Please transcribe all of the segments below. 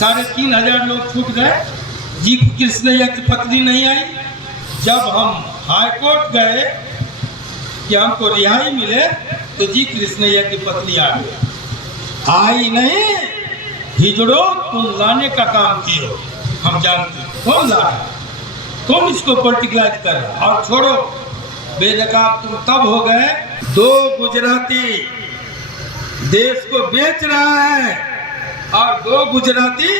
3,500 लोग छूट गए। जी कृष्णैया की पत्नी नहीं आई। जब हम हाईकोर्ट गए कि हमको रिहाई मिले तो जी कृष्णैया की पत्नी आ गई। आई नहीं, हिजड़ो तुम लाने का काम किए हो, हम जानते कौन ला रहा, कौन इसको पर्टिकुलराइज कर रहा। और छोड़ो, बेनकाब तुम तब हो गए 2 गुजराती देश को बेच रहा है और 2 गुजराती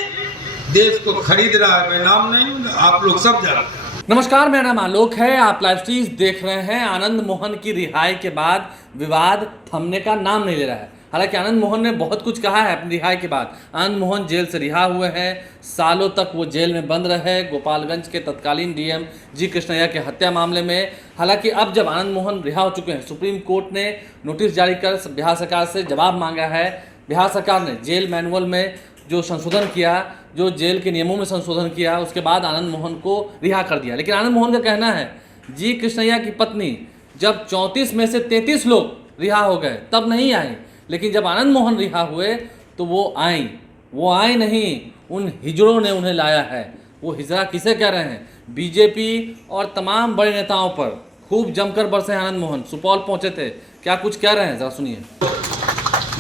देश को खरीद रहा है। मैं नाम नहीं, आप लोग सब जानते हैं। नमस्कार, मेरा नाम आलोक है। आप लाइव स्ट्रीम देख रहे हैं। आनंद मोहन की रिहाई के बाद विवाद थमने का नाम नहीं ले रहा है। हालांकि आनंद मोहन ने बहुत कुछ कहा है अपनी रिहाई के बाद। आनंद मोहन जेल से रिहा हुए हैं, सालों तक वो जेल में बंद रहे गोपालगंज के तत्कालीन डीएम जी कृष्णैया के हत्या मामले में। हालांकि अब जब आनंद मोहन रिहा हो चुके हैं, सुप्रीम कोर्ट ने नोटिस जारी कर बिहार सरकार से जवाब मांगा है। बिहार सरकार ने जेल मैनुअल में जो संशोधन किया, जो जेल के नियमों में संशोधन किया, उसके बाद आनंद मोहन को रिहा कर दिया। लेकिन आनंद मोहन का कहना है जी कृष्णैया की पत्नी जब 34 में से 33 लोग रिहा हो गए तब नहीं आई, लेकिन जब आनंद मोहन रिहा हुए तो वो आई नहीं, उन हिजड़ों ने उन्हें लाया है। वो हिजड़ा किसे कह रहे हैं? बीजेपी और तमाम बड़े नेताओं पर खूब जमकर बरसे आनंद मोहन। सुपौल पहुंचे थे, क्या कुछ कह रहे हैं जरा सुनिए।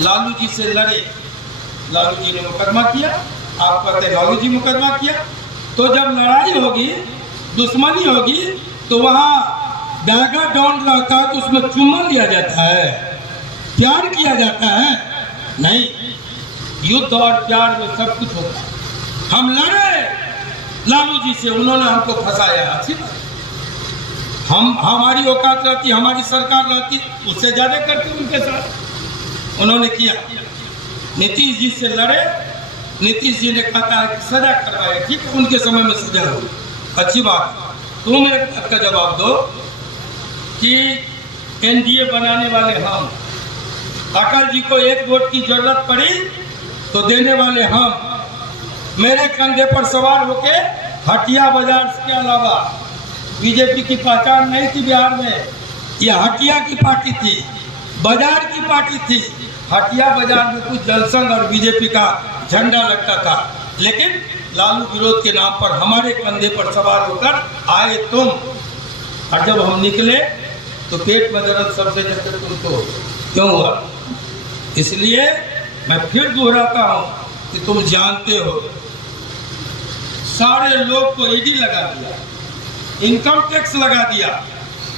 लालू जी से लड़े, लालू जी ने मुकदमा किया, आप कहते हैं लालू जी मुकदमा किया। तो जब लड़ाई होगी, दुश्मनी होगी, तो वहाँ डागा डाउन रहता है तो उसमें चुम्बन लिया जाता है, प्यार किया जाता है? नहीं, युद्ध और प्यार में सब कुछ होता है। हम लड़े लालू जी से, उन्होंने हमको फंसाया। अच्छी बात, हम हमारी औकात रहती, हमारी सरकार रहती, उससे ज़्यादा करती उनके साथ। उन्होंने किया, नीतीश जी से लड़े, नीतीश जी ने कहा कि सजा करवाए, ठीक है, उनके समय में सजा हुई, अच्छी बात। तुम एक का जवाब दो कि एनडीए बनाने वाले हम, अटल जी को 1 वोट की जरूरत पड़ी तो देने वाले हम। मेरे कंधे पर सवार होके हटिया बाजार के अलावा बीजेपी की पहचान नहीं थी बिहार में। यह हटिया की पार्टी थी, बाजार की पार्टी थी। हटिया बाजार में कुछ जनसंघ और बीजेपी का झंडा लगता था, लेकिन लालू विरोध के नाम पर हमारे कंधे पर सवार होकर आए तुम। और जब हम निकले तो पेट में दर्द सबसे ज्यादा तुमको क्यों हुआ? इसलिए मैं फिर दोहराता हूँ कि तुम जानते हो, सारे लोग को ईडी लगा दिया, इनकम टैक्स लगा दिया,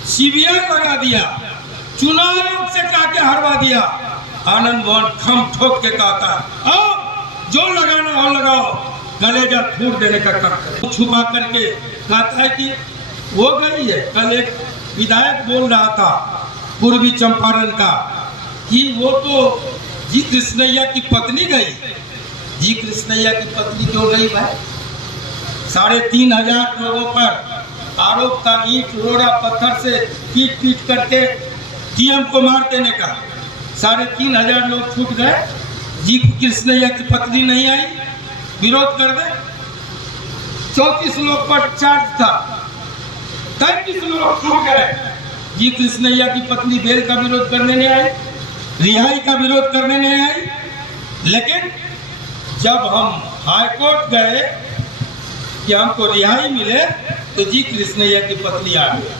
सीबीआई लगा दिया, चुनाव आयोग से काटे हरवा दिया। आनंद मोहन खम ठोक के कहता है अब जो लगाना हो लगाओ, कलेजा फूट देने का काम छुपा करके कहता है कि वो गई है। कल एक विधायक बोल रहा था पूर्वी चंपारण का कि वो तो जी कृष्णैया की पत्नी गई। जी कृष्णैया की पत्नी क्यों गई भाई? 3,500 लोगों पर आरोप था ईंट रोड़ा पत्थर से पीट करके डीएम को मार देने का। 3,500 लोग छूट गए। जी कृष्णैया की पत्नी नहीं आई, विरोध कर दे। 34 लोग पर चार्ज था, 33 लोग छूट गए। जी कृष्णैया की पत्नी बेल का विरोध करने नहीं आई, रिहाई का विरोध करने नहीं आई। लेकिन जब हम हाईकोर्ट गए कि हमको रिहाई मिले तो जी कृष्णैया की पत्नी आ गई।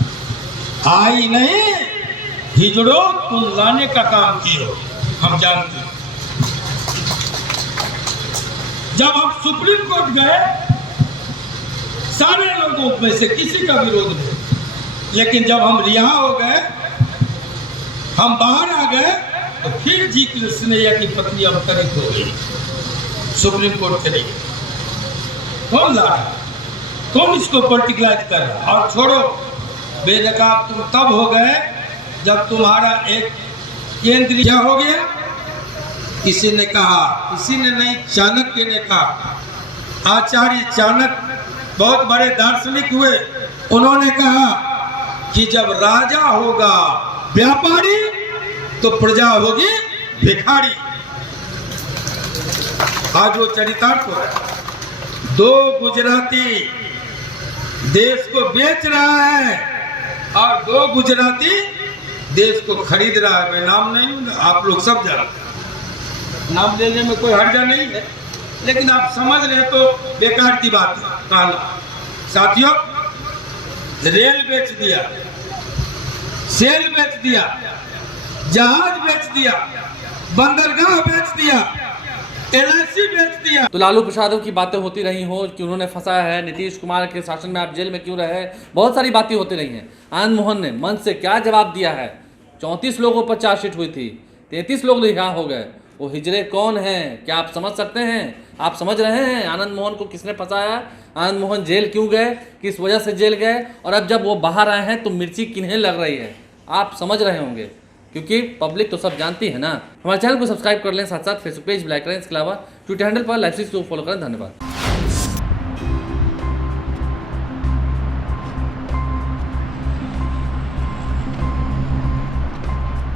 आई नहीं, हिजड़ो तुम लाने का काम किए हो, हम जानते हैं। जब हम सुप्रीम कोर्ट गए, सारे लोगों में से किसी का विरोध नहीं, लेकिन जब हम रिहा हो गए, हम बाहर आ गए, तो फिर जी कृष्णैया की पत्नी अवतरित हो गई सुप्रीम कोर्ट के लिए। कौन ला रहा, कौन इसको पर्टिकुलराइज कर रहा। और छोड़ो, बेनकाब तुम तब हो गए जब तुम्हारा एक केंद्रीय हो गया। किसी ने कहा, किसी ने नहीं, चाणक्य ने कहा, आचार्य चाणक्य बहुत बड़े दार्शनिक हुए, उन्होंने कहा कि जब राजा होगा व्यापारी तो प्रजा होगी भिखारी। आज वो चरितार्थ हो रहा है। 2 गुजराती देश को बेच रहा है और 2 गुजराती देश को खरीद रहा है। मैं नाम नहीं, आप लोग सब जानते हैं, नाम लेने में कोई हर्जा नहीं है। लेकिन आप समझ रहे तो बेकार की बात है कहना। साथियों, रेल बेच दिया, सेल बेच दिया, जहाज बेच दिया, बंदरगाह बेच दिया, LIC बेच दिया। तो लालू प्रसाद की बातें होती रही हो कि उन्होंने फंसाया है, नीतीश कुमार के शासन में आप जेल में क्यों रहे, बहुत सारी बातें होती रही हैं। आनंद मोहन ने मंच से क्या जवाब दिया है? 34 लोगों पर चार्जशीट हुई थी, 33 लोग रिहा हो गए। वो हिजड़े कौन हैं, क्या आप समझ सकते हैं? आप समझ रहे हैं आनंद मोहन को किसने फंसाया? आनंद मोहन जेल क्यों गए, किस वजह से जेल गए, और अब जब वो बाहर आए हैं तो मिर्ची किन्हें लग रही है? आप समझ रहे होंगे, क्योंकि पब्लिक तो सब जानती है ना। हमारे चैनल को सब्सक्राइब कर लें, साथ साथ फेसबुक पेज भी लाइक करें, इसके अलावा ट्विटर हैंडल पर लाइव को फॉलो करें। धन्यवाद।